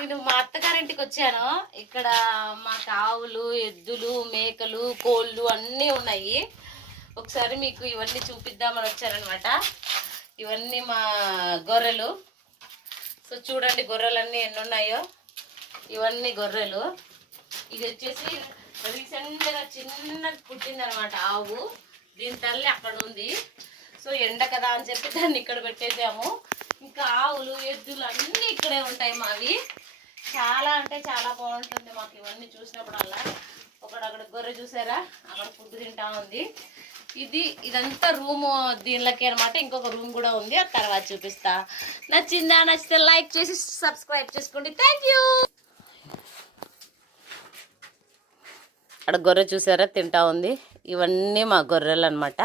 నేను మా అత్తగారింటికి వచ్చాను. ఇక్కడ మాకు ఆవులు, ఎద్దులు, మేకలు, కోళ్ళు అన్నీ ఉన్నాయి. ఒకసారి మీకు ఇవన్నీ చూపిద్దామని వచ్చానమాట. ఇవన్నీ మా గొర్రెలు. సో చూడండి గొర్రెలన్నీ ఎన్ని ఉన్నాయో. ఇవన్నీ గొర్రెలు. ఇది వచ్చేసి రీసెంట్గా చిన్నది పుట్టిందనమాట ఆవు. దీని తల్లి అక్కడ ఉంది. సో ఎండ కదా అని చెప్పి దాన్ని ఇక్కడ పెట్టేసాము. ఇంకా ఆవులు, ఎద్దులు అన్నీ ఇక్కడే ఉంటాయి మావి. చాలా అంటే చాలా బాగుంటుంది మాకు ఇవన్నీ చూసినప్పుడల్లా. అక్కడ గొర్రె చూసారా, అక్కడ ఫుడ్ తింటా ఉంది. ఇదంతా రూము దీనిలోకి అనమాట. ఇంకొక రూమ్ కూడా ఉంది, అది తర్వాత చూపిస్తా. నచ్చిందా? నచ్చితే లైక్ చేసి సబ్స్క్రైబ్ చేసుకోండి. Thank you. అక్కడ గొర్రె చూసారా తింటా ఉంది. ఇవన్నీ మా గొర్రెలు అనమాట.